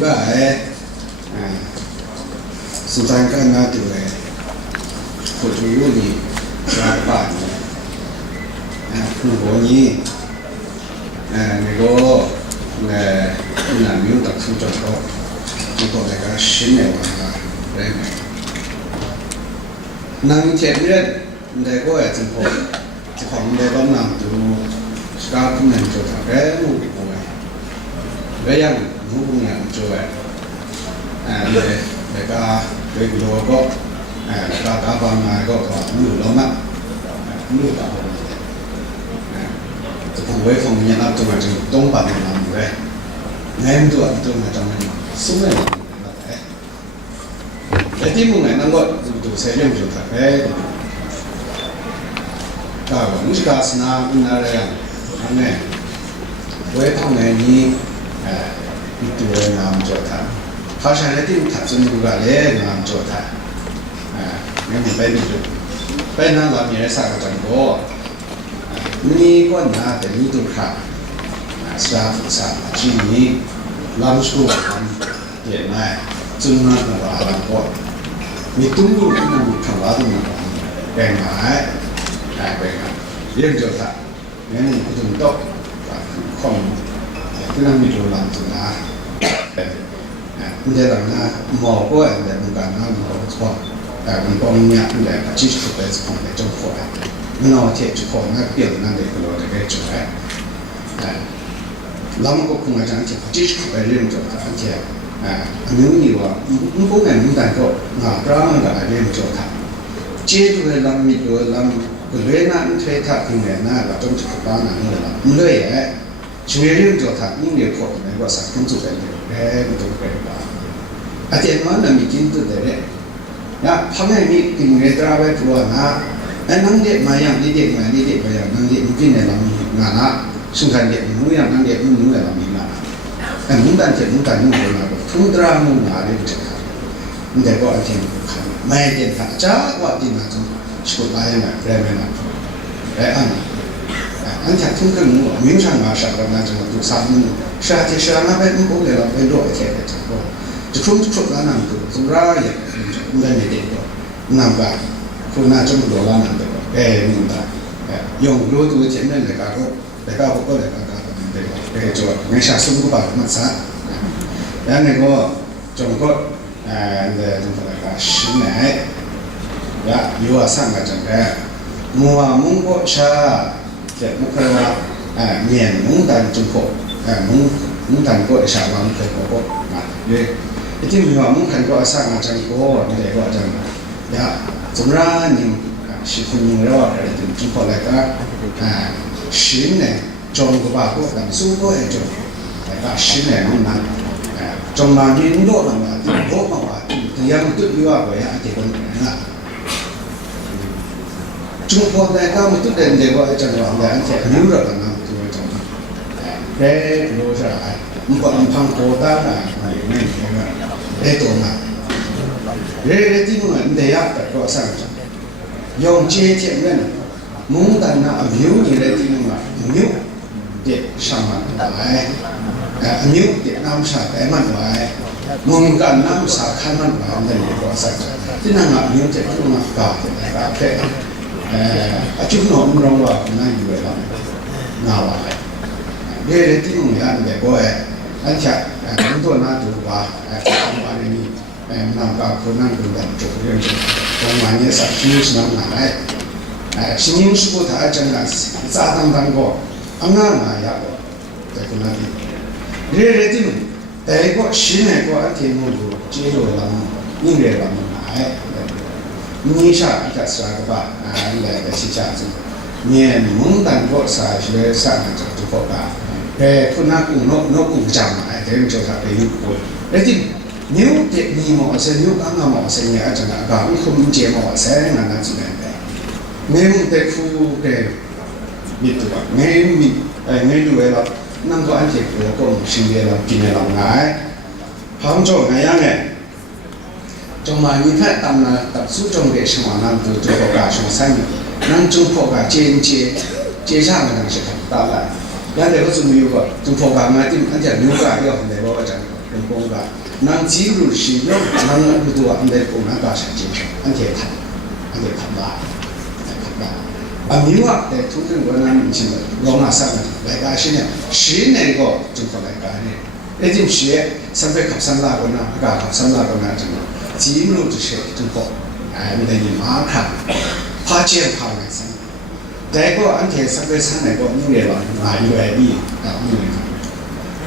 cũng cái sự thành cái nào từ này của chủ yếu gì là bạn không có gì người có là miếng đặc殊cho nó chúng tôi là cái xin này là đấy năng chế biến để có cái tình huống thì phòng để bạn làm từ các công nhân cho thằng cái mục đích của mình cái yang mục đích là cho vậy để cả cái đồ có cả phần có nhiều lắm á nhiều cả phòng với phòng nhà làm tôi mà chừng đông bản làm vậy ngày hôm tôi mà trong mình xuống này cái tim của này nó gọi từ sẽ dùng cho thật đấy cả vẫn chỉ cả sna na đây anh này với phòng này đi từ làm cho thật phát sinh cái tim thật sự là để làm cho thật nếu mình bay đi được bay nó làm gì sao cái chẳng cóนี่ก็น่าแต่นี่ตัวขาดสาฟสาจีนี่ลำสูงเห็นไหมจึงน่าจะว่าลำก่อนมีตุ้งอยู่ที่นั่นคำว่าตุ้งอยู่แบ่งหายแบ่งเรื่องเจ้าท่าเนี่ยนี่คุณตุ้งโต๊ะของที่นั่นมีตัวลำตัวนะมันจะต่างนะหมอก็แบบเหมือนกันนะหมอก็มันก็มีอย่างแบบชี้จุดเป็นของในจังหวัดมันเอาเทียบจุดของนักเปลี่ยนนั่นเด็กเราจะได้จุดแล้วเรามันก็คงอาจารย์ที่ชี้จุดไปเรื่องจุดอันเทียบอันนี้นี่ว่ามันก็เหมือนกันก็พระมันก็เรื่องจุดทับเชื่อด้วยลำมีด้วยลำก็เลยนั่นเททับที่ไหนน่าเราต้องจุดบ้านนั่นเลยละมันเลยช่วยเรื่องจุดทับยิ่งเดียวคนในว่าสักคนจุดอะไรมันต้องเป็นบ้าอาจารย์ว่านั่นมีจริงตัวเด็กนะทำให้มีกินเงินตราไว้ตัวนะนั่งเด็กมาอย่างนี้เด็กมานี่เด็กมาอย่างนั่งเด็กมันกินในลำมีงานนะซึ่งการเด็กมันอย่างนั่งเด็กมันนู้นในลำมีงานมึงดันเจ็บมึงดันมึงโดนมาทุ่งตรามึงมาเรื่องเจ็บขามึงแต่ก็อาจารย์ขันไม่เจ็บขาจ้าว่าที่นั่นจงชุดลายมาแรงไม่มาอันจากทุ่งกันมึงมิ่งช่างมาสักประมาณจะมาดูสามมึงชาติชาตินั้นมึงก็เลยเราไปด้วยแค่ไหนจังก็จะทุ่งชุดนั้นนั่งดูตรงร้ายมึงได้ไม่เด็กก็นั่งไปคุณน่าจะมาดูแลนั่นเด็กมึงได้ยงรู้ตัวเจ็บนั่นเลยก็ก็เลยก็จวดไม่ใช่สุ่มก็ปากมันซะแล้วนี่ก็จงก็เนี่ยจงอะไรก็สิ่งไหนแล้วอยู่อาศัยกันจังแก่มัวมุงก็ชาเจ็บมุขว่าเมียนมุงดันจงก็มุงดันก็ชาวบ้านเคยก็มาเลยที่มีว่ามุงดันก็อาศัยกันจังก็นี่เลยก็จังแล้วสมรานี่สิคุณยิ่งรอดอะไรถึงจงก็อะไรก็สิ่งไหนจงก็ว่าก็กันสู้ก็เองจงแต่ก็สิ่งไหนมันนั่นจงมายืนโลดมาที่โลดมาว่าที่ยังตุ่ยว่าไปที่คนนั้นจงพอได้ก็มันตุ่ยเด่นเดียวว่าจังหวะนั้นแค่นิ้วเรากันนั่นตัวจงแค่รู้ใช่ไหมมันก็ลำพังโคตรนะไม่ตัวมาเรื่องที่มันเดียบแต่ก็สั่งยองเจี๊ยบเนี่ยมุ้งดันน่ะมิ้วนี่เลยที่มันมิ้วเด็กช่างมันไว้มิ้วเด็กน้ำสาแต่มันไว้มุ้งกันน้ำสาขันมันไว้ในนี้ก็สั่งที่นั่งมิ้วเด็กที่มันกาแค่จุดหนอนรองว่าน่าอยู่เลยละน่าว่าเรื่องที่มันอันเด็กก็อันจากตัวน่าดูว่าว่านี่นำกับคนนั่งดูแบบจุดเรื่องตรงมาเนี่ยสักชิ้นสนั่งหนา신임수고 다 정말 싸당 당고 안나마야 고 대구나디 레레디는 대고 신의 고 아티 모두 제로 람 닝레 람 아이 니샤 이가 싸가 봐 레 시자 지 니 몽단 고 사 시레 사 나 저 두 거 봐 에 쿠나 꾸 노꾸 자 마 대는 저 사 배 유 고 레디 뉴 데 니 모 세 뉴 강 가 모 세 냐 저 나 가 이 kum je mo se na na ji ne ngay để phu để biết được ngay đuổi là năm có anh chị của con sinh viên là kinh nghiệm làm ngái không cho ngày ăn này trong mà như thế tầm là tập suốt trong để sinh hoạt năm từ trong cả trong xanh năm trong phổ cả trên chế sang là sẽ tạo lại cái này có dùng nhiều rồi trong phổ cả mà tìm anh chị nhiều cả điều để bao giờ 公个，能记录是用能不多，你得公那个是经常，俺贴看，俺贴看吧，看吧。明话在通常我那明星的罗马上来个是呢，10年个中国来个呢，那就是三百考三拉个呢，个考三拉个呢，这个记录这些中国，你的马看，怕见怕来生。第个俺贴三百三那个你来了，一个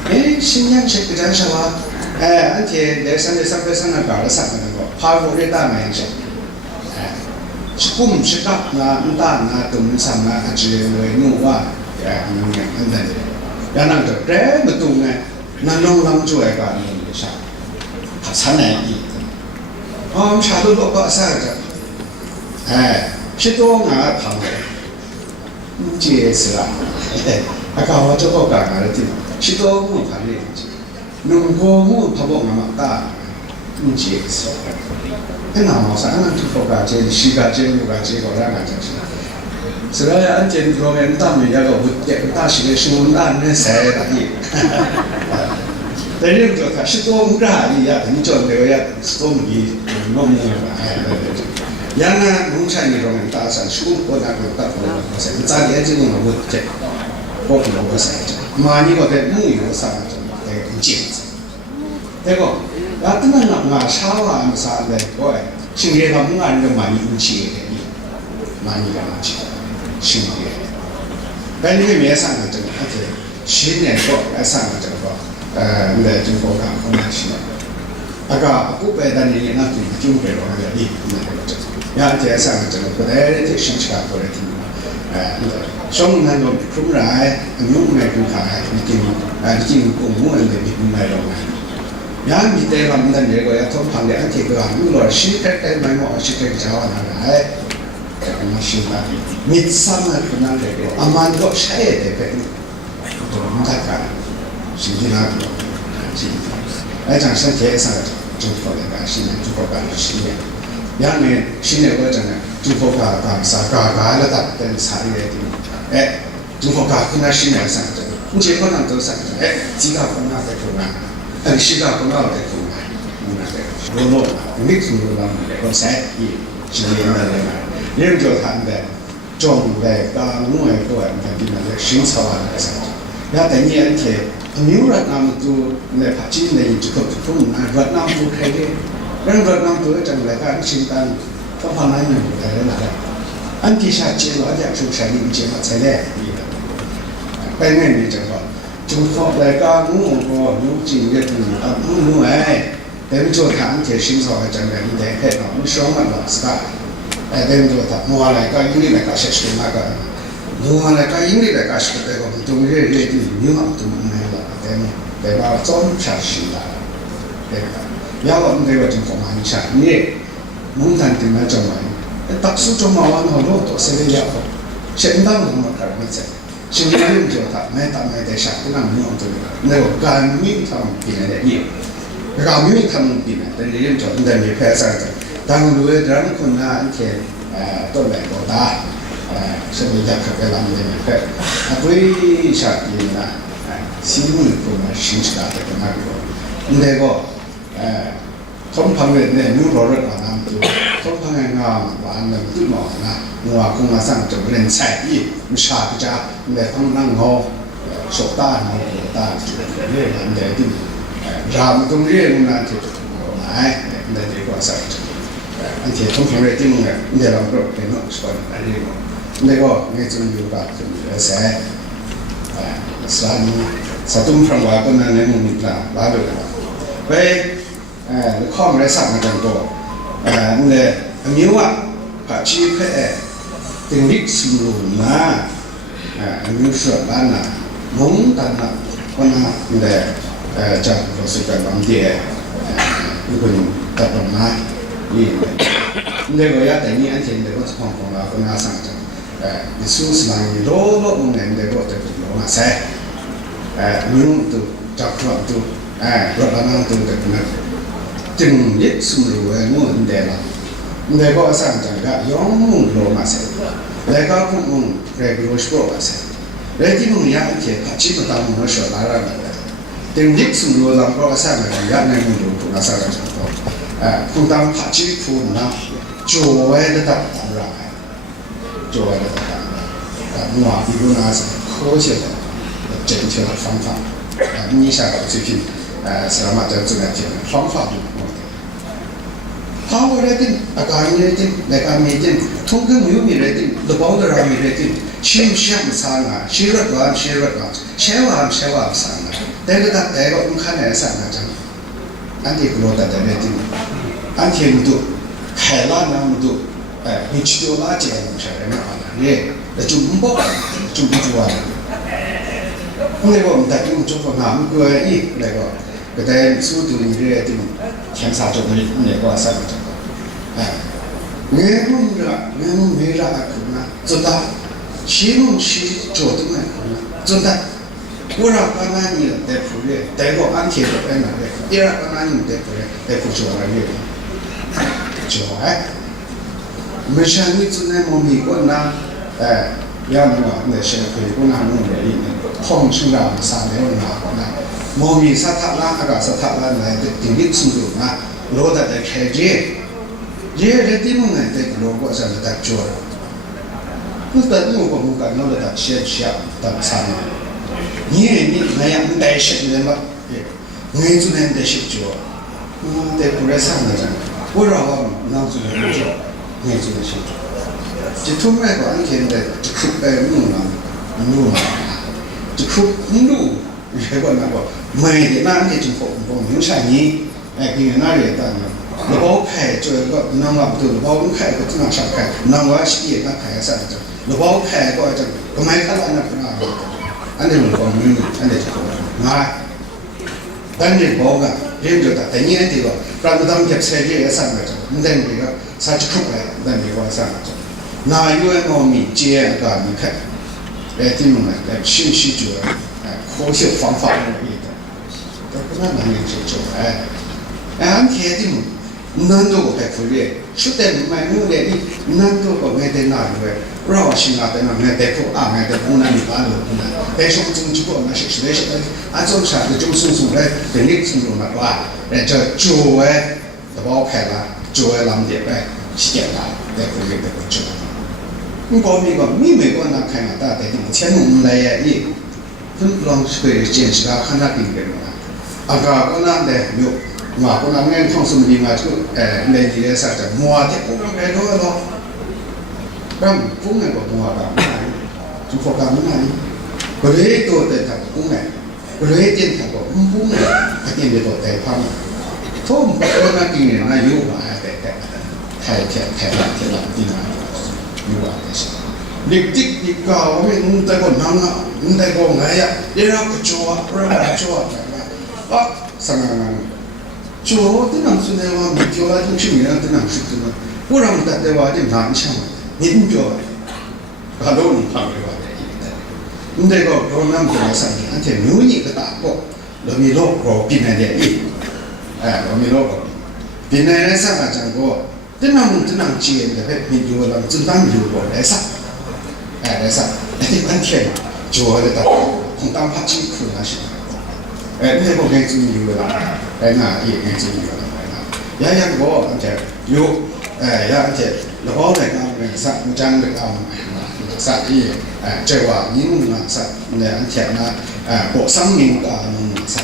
1新疆是个这样说话，俺贴在三百那搞了3个那个，怕我这大买一些，是公是大那大那东山那只为弄哇，弄样等等，然后就这么多呢，那弄啷做一个弄的啥，他才难一，啥都落个啥子，是多俺旁的。这是啦，搞我这个干啥的地方？许多木盘的，弄过木他不那么大，这是。那么啥？那就说个这西个这路个这个那个就是。是啦，俺这路边他们那个不大些的生产那谁的地，但是就他许多木啥的呀，你叫那个呀，多木的弄木原来农村那种大山，树或者个大树，我说咱连这种我这，我不能我说这，嘛你个在木有上这在剪子，这个，那等等那啥啊，啥的，我今天他们按照嘛你不接的，嘛你干嘛接？新的，但你没上个这个，而且10年过来上个这个，那中国干不难去了，那个不白的你那就白了那个你那个这。然后这上这个不带这生产过来听的，上那个出来，用来就看，已经公务员的用来了嘛。然后你在我们那个要从旁边这个，如果是在买我是在找那个，这个嘛是那，你上那可能这个，俺们个谁的呗，都不太干，是的那个，是的，讲身体上中国那个是中国干的10年。然后呢，现在我讲呢，中国搞啥搞了的，跟啥的地，中国搞跟那10年上这个，你结婚那都上这，几个婚那在做啊，10个婚那在做啊，那个罗没听过那个谁，今年的那个，人就谈的，中外搞弄一个，你看地方的新潮啊那个啥，然后等你天，牛肉那么多，那怕今年这个中那肉那么多开的。人说那多整来干清单，他怕那人不来了，俺底下接老家出山里接嘛才来，白人的这个，中国来干我有经验的弄等于说他这新潮的整个你得看到，你说嘛老是干，等于说他我来干英里来干些什么个，我来干英里来干些这个，中日的民航都没了，对吧？早上是的，对吧？然后我们这个情况嘛，你想，你蒙坦定来做嘛，特殊做嘛，我们好多都是这样的，现在我们干么子？现在用就他没打没得啥，不能用这个，那个干米他们变的也，干米他们变的，但是用就你在没拍上的，当如果人困难天，都来过大，什么家可给他们没拍，不会啥的呢，新闻可能新出来的那个，你那个。通常的呢，牛肉肉啊，通常的啊，完了都忙啊，我公啊上整个人菜艺，你啥个家，你在他们那好，手大呢，大热人的地，咱们中热呢就来，那这个啥子，而且通常的地呢，你在那个给弄说的那个，那个那种有吧，就晒，啥东方话不能那么那个，喂。靠不来上个这么多，那牛啊，把鸡块等历史路嘛，牛舌烂呐，蒙蛋呐，我那讲说是个当地，如果你得懂嘛，那个要等你安全那个情况了，跟他上这，你说是哪里老我们那个这个牛啊噻，牛都找不到都，老板都这个。正历史路的我们得了，那个上这个养蒙罗马噻，那个蒙那个罗斯罗马噻，那地方也而且他基本上我们说哪了的，等历史路上过三个人，那个路过那三个人多，空当爬起苦呢，就为了当然，就为了当然，比如那是科学的、正确的方法，你想到这批，是嘛？叫这个方法就。好来定，干来定，来干没定，通过没有没来定，都包得上没来定，先想啥啊？先热干，先玩啥啊？但是他这个我们看来啥啊？讲，俺这个老大在来定，俺天不多，海拉那么多，你去掉垃圾弄啥人啊？耶，那就不包，就不做啊。那个我们在用中国那么个那个。个在苏州里的这种天杀就没那个啥子，我们没啥可能，真的，西农去做的嘛可能，真的，我让刚刚你在铺的，带个安贴的在那里，第二刚刚你在铺做那里，就没想你只能往美国那，要那个那些可以过那弄的里面，通讯啊啥的那个那。毛米沙塔拉，沙塔拉来的定力程度啊，罗达在开街，街的地方呢，在罗国上的做，不是在我们干那的写当啥呢？你那样你带写的嘛，我只能带写做，在不来上的人，我让我那做的做，我只能写做，就从那个安全的就苦弄就苦弄。结果那个没的那那就我明山人，跟那里的，那包开做一个，那么都包开个这样上开，那我是也那开啥子，那包开个这个买看了那个那个，俺那种包没有，俺那就咱这包个，人家的，但你这个，咱们这菜地也上个这，你在那个啥子口来，咱这个上个这，那有那米接个你看，这种呢，信息就。科学方法而已的，这不那能去做俺天的么，难多个白苦的，说的买我的，难多个买的那个，不然我心啊的那买的苦啊，买的苦那你把路苦那，但是我总去过那些是那些，俺总啥的就送的，等你送那个哇，这就都包开了，就啷的是简单，在苦的这个做。你搞美国那看啊，大概的钱弄来呀也。很浪费坚持啊，看那点的嘛。个那的有，个那眼看什么地方就来的啥子，摸的不能来多了，让不能个摸的，就说干那里，不来多的他不来，不来点他不来，他点的多带他们，他们那点的那有嘛带，太了地方有啊这些。历史历高，我们在个南啊，在个外呀，你那个做啊，不是做啊，啥个做的那是那个没做啊，就是没那的那是的，不然的对吧？就难抢嘛，你不做，很多人怕对吧？你这个我们做的啥呢？而且没有一个大国，罗米罗国比那点一，罗米罗国比那点啥个讲过，这能接的，没有了，真当有过来啥？来啥？安天做的到，空当拍起苦那些，那个眼睛有了，那眼睛有了，呀我这有，呀这老包那个啥，我讲那个啥伊，这话你弄那啥，那安天那，国生命个弄那啥，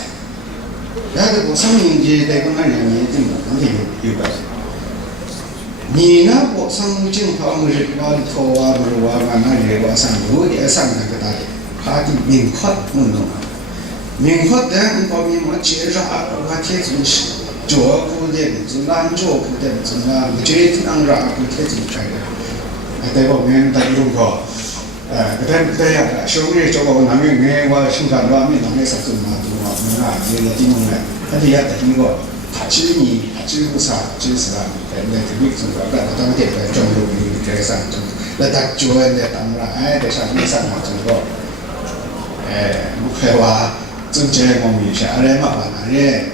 呀这国生命的那个那人有个。你那我上经常我是把头啊、肉啊、慢慢热啊上有点上那个大的，他的明确弄弄，明确的我们我介绍我贴进去，做不的是难做不的是难，我觉得能让不贴进去的，在我们在中国，在呀，兄弟做个那边我生产方面那边是做嘛做嘛，那也挺弄的，他这也得一个。他基本上就是那这个中国的当地的中国人这上中，那他就那当然在上面上嘛中国，不会话中间我们是อะไร嘛吧那里，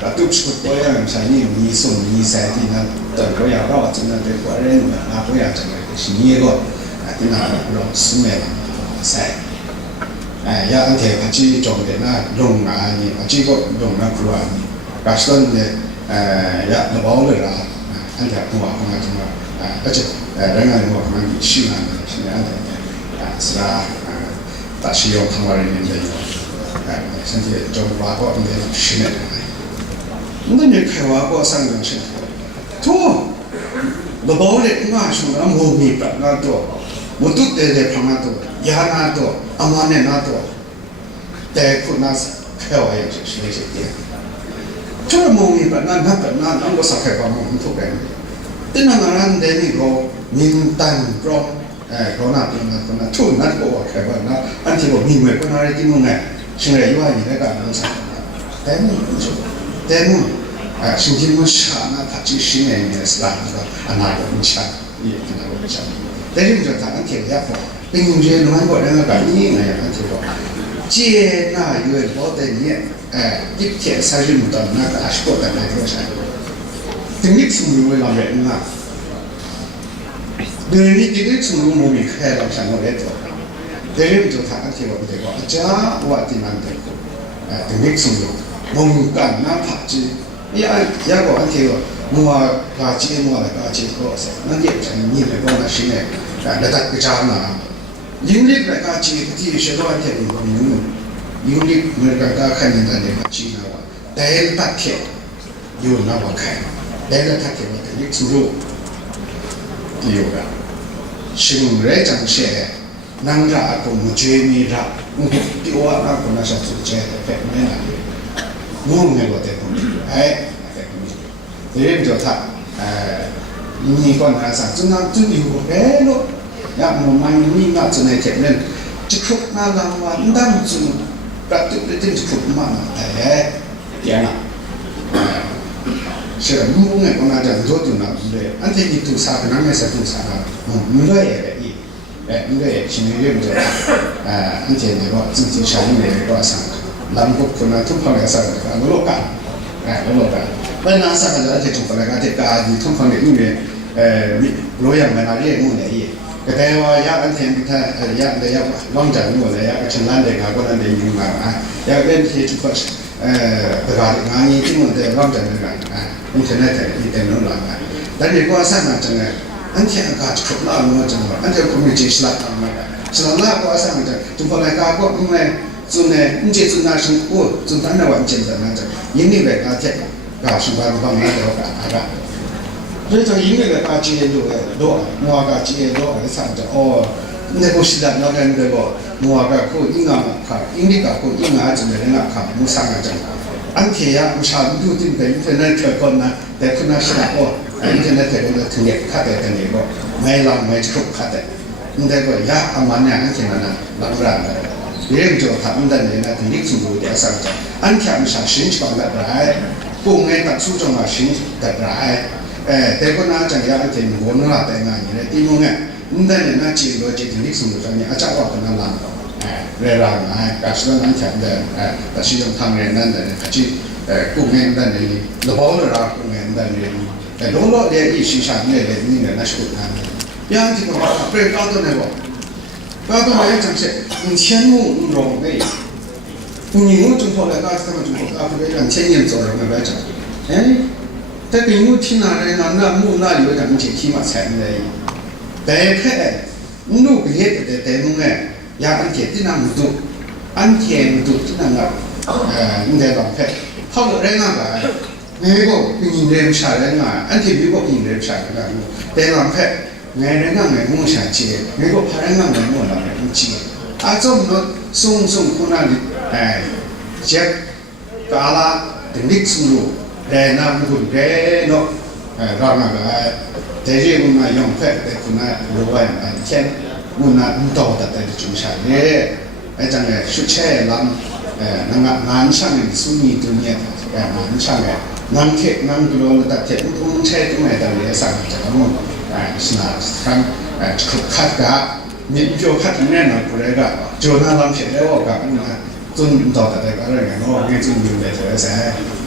那都出多样像你送你塞的那整个要搞真的对国人那不要整个是你个，那老师们塞， ya ante pachi jongde na long na ni pachi ko long na kruwa ni kaston ne ya na bawo le ra ante kuwa kuma kuma aje ranga ni kuma ni shi na ni ante sra ta shi yo kamar ni de现在中华国应该是那那你开挖过上东西错老包的那说那没明白那多我都得在旁边多呀那多阿妈那那多แต่คุณน่าแค่ว่าอย่างเช่นเช่นเดียวถ้าเรามองมีแบบนั้นถ้าแบบนั้นเราก็สักแค่ความมองทุกอย่างแต่นั่นนั่นเดี๋ยวนี้ก็มินตันก็ก็น่าเป็นนะก็น่าทุ่นนั่นก็ว่าแค่ว่านะอันที่ว่ามีเหมือนกันอะไรที่มึงไงสิ่งใดว่าอย่างนี้ก็นั่นสักแต่มึงแต่มึงสิ่งที่มึงชานะถ้าที่สิ่งนี้เนี่ยสลายก็อันนั้นก็มึงชาอีกนะก็มึงชาแต่ที่มึงจะทำอันที่ยากกว่าเป็นยังไงรู้ไหมว่าเรื่องการนี้ไงอันที่ว่า接纳越多的人，一天30亩的那个20多的那个山，等你从入老人啊，等你这个从入没开了山我来做，等你就他听我这个，家我的难得，等你从入，梦干那爬子，一个安听我，我爬子我来爬子个噻，那也成你来讲那是呢，那大个家呢。英力来讲，其实学到一点英力我刚刚看见的那个技能话，第一大天有那么开，第二大天我肯定出入有的，生来长些，能让个我绝密让，我对我那个那是做这的，反正那我没有在工作，在工作，这就他你讲那啥，就那就有个咯。ya memang ini nak jenis jenis cukup nalang wan dan tu praktik itu cukup mana ya nak sebab mungkin orang ada jodoh nak boleh nanti itu sah nama satu sah mulai mulai sini dia betul nanti ni kau nanti cari ni kau asal lampu pun tu pun asal lalu kan benar asal ada tu pun ada tu tu pun ini loyang mana dia ni cái này là giá anh thêm cái giá này giá long trận của này giá cái chân lan để cả con anh để dùng mà giá bên thì chúng tôi bây giờ thì ngay như chúng mình long trận này internet thì internet nó là tại vì qua sang là chẳng này anh thêm cả chụp nó nó chẳng là anh thêm community slide mà slide là qua sang là chúng tôi lại cả có những này chúng này những cái chúng ta sinh活chúng ta là hoàn chỉnh là chẳng những cái về cả thiệt cả xung quanh bằng nó đều cả所以说，因为个家接多，我家接多，还上着哦，那个是的，那个那个，我家个婴儿看，因为个婴儿真的人啊看，我上个讲，安天呀，我上都定的，现在这个呢，在可能是那个，现在这个听见看的那个，没浪没出看的，你这个呀，阿妈呢，安天呢，浪然的，别人就他们的人呢，肯定是有点上着，安天我上新疆的来，公安特殊中啊，新的来。แต่ก็น่าจะอยากจะหัวหน้าแต่งงานอย่างนี้ที่มึงเนี่ยนั่นเนี่ยน่าจีนโดยจีนที่สมุทรสาครเนี่ยอาจารย์ว่าเป็นนั่นหลังเรื่องการสื่อสารนั้นแข็งแรงแต่สิ่งทำเรื่องนั้นเนี่ยที่กู้เงินนั่นเนี่ยระบบระดับกู้เงินนั่นเนี่ยแต่โลกเดียวอีสิ่งสั่งเนี่ยนี่เนี่ยน่าชุดนั้นอย่างที่เขาบอกเป็นก้าวต้นเนี่ยบอกก้าวต้นมาอย่างจังเช่นเช่นมุ่งลงเนี่ยมุ่งจงพอแล้วก็ทำจงพอก็เป็นอย่างเช่นยัง做人的来讲แต่เป็นมุที่นาเลยนะมุน่าอยู่กับมุที่มาแสนเลยแต่แค่นู่นก็เห็นแต่มุเนี่ยอยากอันเทียที่นั่งมุอันเทียมุที่นั่งกับมุได้ลองแค่เขาเรื่องอะไรเนี่ยก็เป็นยิงเรียมชาเรื่องอะไรอันที่มีก็เป็นยิงเรียมชาเรื่องอะไรแต่ลองแค่เนี่ยเรื่องอะไรมุชาเจี๋ยเนี่ยก็พาเรื่องอะไรมุเราเนี่ยมุเจี๋ยอาจจะมันส่งคนนั้นเจ็บกาลาถึงนิสมุแต่น้ำหุ่นแก่เนาะเราหนักแต่เรื่องมันยอมแพ้แต่คุณน่ะรู้ว่าเช่นมันน่ะมันโตแต่จุดชาเนี่ยไอ้จังเลยชุดแช่ลำนั่งงานช่างสุนีตัวเนี่ยงานช่างนั่งเทคนั่งดูแลแต่เทคมันแช่ตรงไหนแต่เรื่องสั่งจากมันสนาครั้งคัดกะมีโยคัดแน่นอนกูเลยก็โจน่าลำเสร็จแล้วก็มันจนโตแต่ก็เรื่องเนาะไม่จนอยู่เลยเฉยๆ